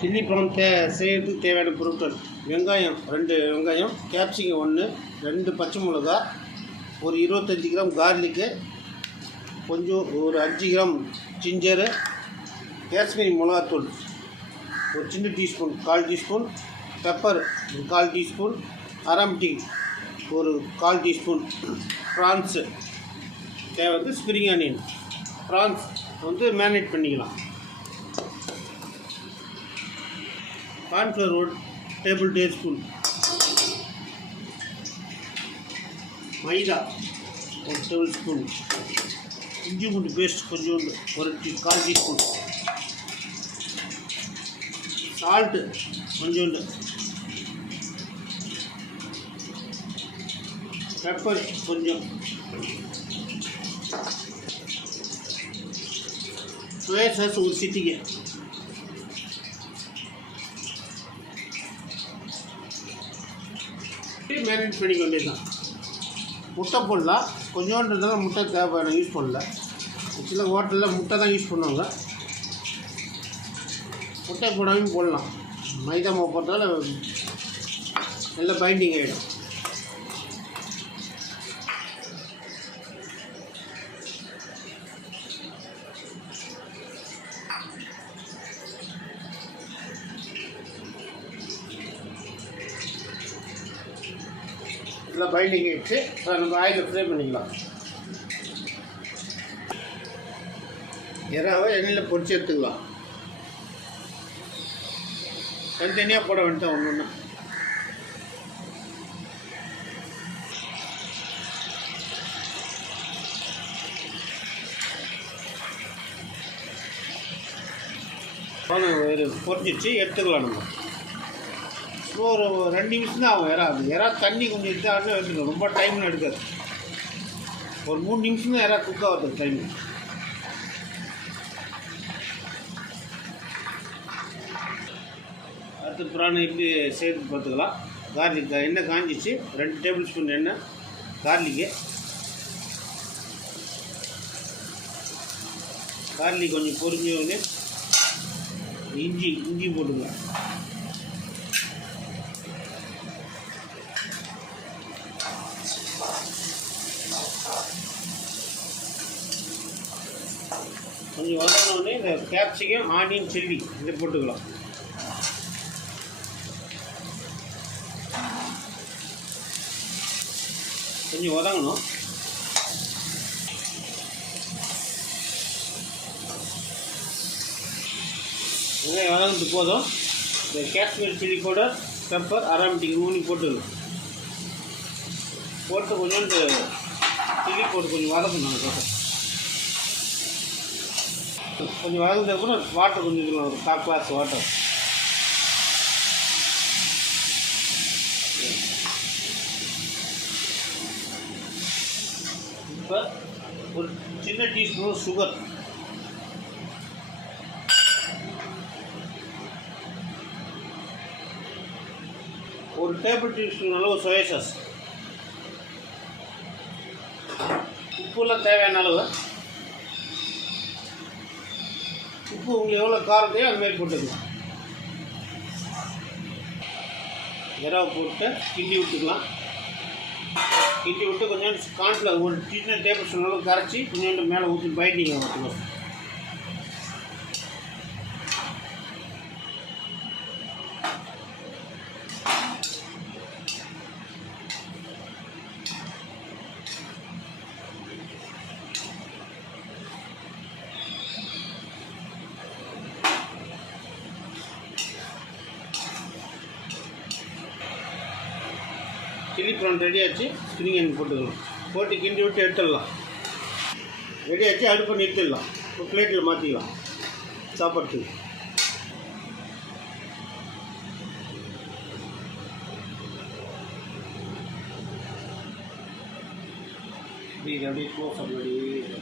Chilli PRAN செய்யறதுக்கு தேவையான பொருட்கள்: வெங்காயம் 2 வெங்காயம், கேப்சிகம் 1, 2 பச்சை மிளகா, ஒரு 25 கிராம் கார்லிக்கு, கொஞ்சம் ஒரு 5 கிராம் ஜிஞ்சரு, காஷ்மீரி மிளகாத்தூள் ஒரு சின்ன டீஸ்பூன் 1/4 டீஸ்பூன், பெப்பர் ஒரு 1/4 டீஸ்பூன், அரம்டி ஒரு 1/4 டீஸ்பூன், ப்ரான்ஸு தேவை ஸ்ப்ரிங் ஆனியன். ப்ரான்ஸ் மேரினேட் பண்ணிக்கலாம். கார்ன்ஃப்ளவர் 1 டேபிள் டீஸ்பூன், மைதா 1 டேபிள் ஸ்பூன், இஞ்சி பூண்டு பேஸ்ட் கொஞ்சோண்டு ஒரு 1/4 டீஸ்பூன், சால்ட்டு கொஞ்சோண்டு, பெப்பர் கொஞ்சம், சோயா சாஸ் ஒரு சிட்டிகை. மேரினேட் பண்ணிக்க வேண்டியதுதான். முட்டை போடலாம். கொஞ்சோன்றதுனால முட்டை தேவை யூஸ் பண்ணல. சில ஹோட்டலில் முட்டை தான் யூஸ் பண்ணுவாங்க. முட்டை போடாமல் போடலாம். மைதா மாவு போட்டதால் நல்லா பைண்டிங் ஆகிடும். நல்லா பைண்டிங் ஆகிடுச்சு. நம்ம ஆயிலில் ஃப்ரை பண்ணிக்கலாம். இறாவை எண்ணெயில் பொரிச்சு எடுத்துக்கலாம். தனித்தனியாக போட வேண்டியதான் ஒன்று ஒன்று. பொரிச்சிச்சு எடுத்துக்கலாம். நம்ம ஒரு 2 நிமிஷம் தான் ஆகும். இறா தண்ணி கொஞ்சம் இதாகவே எடுத்துக்கணும். ரொம்ப டைம்னு எடுக்காது. ஒரு 3 நிமிஷம் தான் இறா குக் ஆகுது டைம். அடுத்து ப்ரான் எப்படி சேர்த்து பார்த்துக்கலாம். கார்லிக் எண்ணெய் காஞ்சிச்சு. 2 டேபிள் ஸ்பூன் எண்ணெய், கார்லிக் கொஞ்சம் பொரிஞ்சோடனே இஞ்சி போட்டுக்கலாம். கொஞ்சம் வதங்கினோடனே இந்த கேப்சிகம், ஆனியன், சில்லி இதை போட்டுக்கலாம். கொஞ்சம் வதங்கணும். வெங்காயம் வதங்கிட்டு போதும். இந்த காஷ்மீர் சில்லி பவுடர், பெப்பர், அரம்டி 3 போட்டுக்கலாம். போட்டு கொஞ்சோண்டு சில்லி போட்டு கொஞ்சம் வதக்கணும். கொஞ்சம் வதங்கினதுக்கப்புறம் வாட்டர் கொஞ்சம் இருக்கலாம். ஒரு 1/4 கிளாஸ் வாட்டர். இப்போ ஒரு சின்ன டீஸ்பூன் சுகர், ஒரு டேபிள் டீஸ்பூன் அளவு சோயா சாஸ், உப்புலாம் தேவையான அளவு. உப்பு உங்களுக்கு எவ்வளோ காரம் தேவையோ அதுமாரி போட்டுக்கலாம். இறாவை போட்டு கிண்டி விட்டுக்கலாம். கிண்டி விட்டு கொஞ்சம் கார்ன்ஃப்ளவர் ஒரு சின்ன டேபிள் ஸ்பூன் அளவு கரைச்சி கொஞ்சோண்டு மேலே ஊற்றி பைண்டிங் ஊற்றணும். சில்லி ப்ரான் ரெடி ஆச்சு. ஸ்ப்ரிங் ஆனியன் போட்டுக்கலாம். போட்டு கிண்டி விட்டு எடுத்துடலாம். ரெடி ஆச்சு. அடுப்பை நிறுத்திடலாம். ஒரு பிளேட்டில் மாற்றிக்கலாம் சாப்பாட்டுக்கு. அப்படியே க்ளோஸ் அப்படி